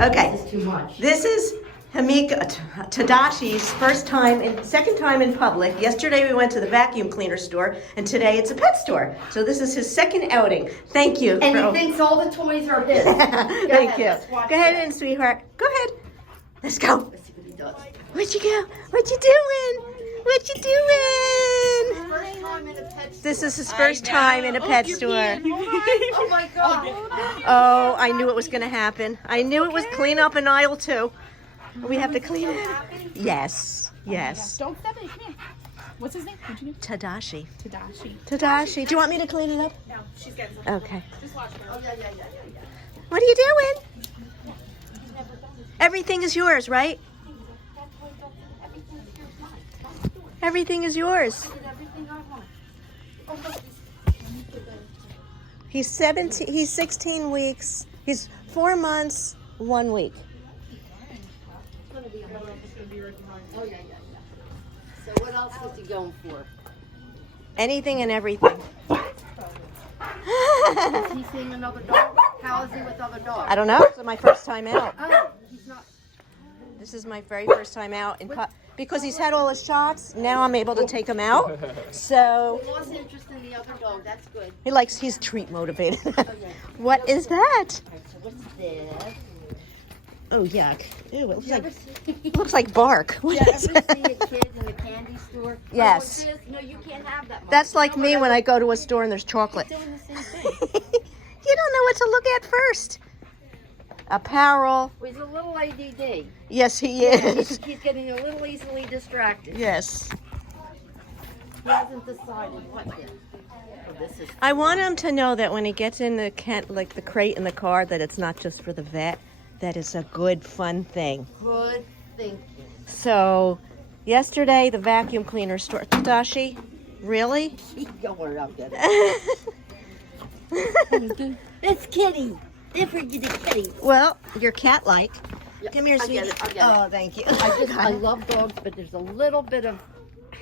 Okay. This is too much. This is Tadashi's second time in public. Yesterday we went to the vacuum cleaner store, and today it's a pet store. So this is his second outing. Thank you. And he thinks all the toys are his. Thank you. Go ahead in, sweetheart. Go ahead. Let's go. Let's see what he does. Where'd you go? What you doing? What you doing? First time in a pet store. This is his first time in a pet store. Oh my God. Oh, I knew it was going to happen. I knew it was clean up in aisle 2. We have to clean it. Yes, yes. Don't step in. Come here. What's his name? What'd you do? Tadashi. Tadashi. Tadashi. Do you want me to clean it up? No, she's getting something. Okay. Just watch her. Oh, yeah. What are you doing? Everything is yours, right? Everything is yours. He's 17. He's 16 weeks. He's 4 months, 1 week. Oh, yeah. So what else is he going for? Anything and everything. Is he seeing another dog? How is he with other dogs? I don't know. This is my first time out. Oh, he's not. This is my very first time out because he's had all his shots. Now I'm able to take him out. So He lost interest in the other dog. That's good. he's treat motivated. What is that? So what's this? Oh, yuck. Ew, You ever see? it looks like bark. What Yeah, is ever that? see a kid in the candy store? Yes. Oh, what's this? No, you can't have that. Mom. That's like me when I go to a store and there's chocolate. He's doing the same thing. You don't know what to look at first. Apparel. Well, he's a little ADD. Yes, he is. He's getting a little easily distracted. Yes. He hasn't decided what yet. Oh, this is I want him to know that when he gets in the the crate in the car, that it's not just for the vet. That it's a good, fun thing. good thinking. So, yesterday the vacuum cleaner store. Tadashi, really? Don't worry, I'll get it. It's Kitty. Different to Kitty. Well, you're cat-like. Yeah, Come here, I'll sweetie. get it, I'll get Oh, thank you. I love dogs, but there's a little bit of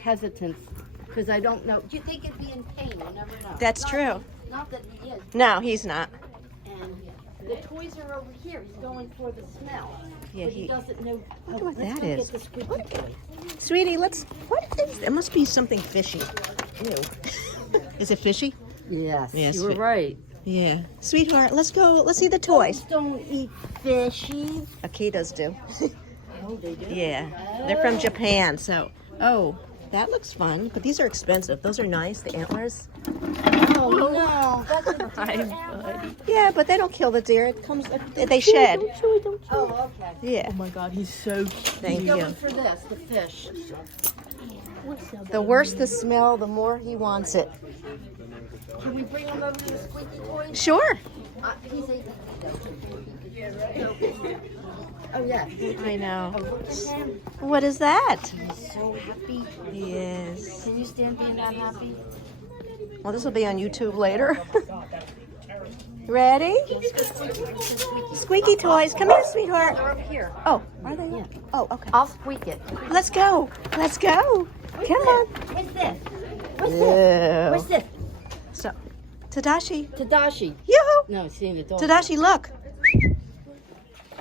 hesitance because I don't know. Do you think it'd be in pain? You never know. That's Not- true. Not that he is. No, he's not. And the toys are over here. He's going for the smell. Yeah, But he he. doesn't know. Wonder what Let's that go is. Get the squeaky toy. Sweetie, what is? There must be something fishy. Ew. Is it fishy? Yes, Yes, you were we- right. Yeah. Sweetheart, let's go. Let's see the toys. Don't eat fishies. Akitas do. Oh, they do? Yeah. They're from Japan, so. Oh, that looks fun. But these are expensive. Those are nice, the antlers. Oh, no. That's a Hi, deer buddy. Yeah, but they don't kill the deer. It comes, they shed. Oh, okay. Yeah. Oh my God, he's so cute. Thank He's you. going for this, the fish. The worse the smell, the more he wants it. Can we bring him over to the squeaky toy? Sure. He's a... Oh, yeah. I know. Oh, look at him. What is that? He's so happy. He is. Can you stand being that happy? Well, this will be on YouTube later. Ready? Squeaky toys. Come here, sweetheart. They're up here. Oh, are they? Yeah. Oh, okay. I'll squeak it. Let's go. Let's go. Come on. What's this? What's Ew. this? What's this? So, Tadashi. Tadashi. Yoo-hoo. No, seeing the dog. Tadashi, look.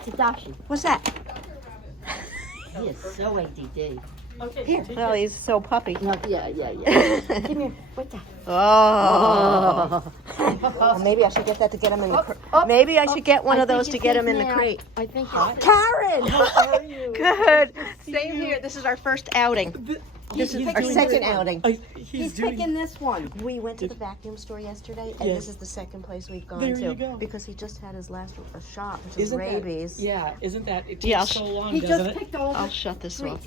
Tadashi. What's that? He is so ADD. Here. Oh, he's so puppy. No, yeah. Come here. What's that? Oh. Well, maybe I should get that to get him in the crate. Maybe I should get one of those to get him in the crate. I think Karen! How are you? Good. Same here. This is our first outing. This is our second outing. he's picking this one. We went to the vacuum store yesterday, and Yes. this is the second place we've gone There to you go. because he just had his last shot, which is Isn't rabies. That, yeah, isn't that? It takes Yeah, so long, He doesn't just it? picked all I'll the shut this treats. off.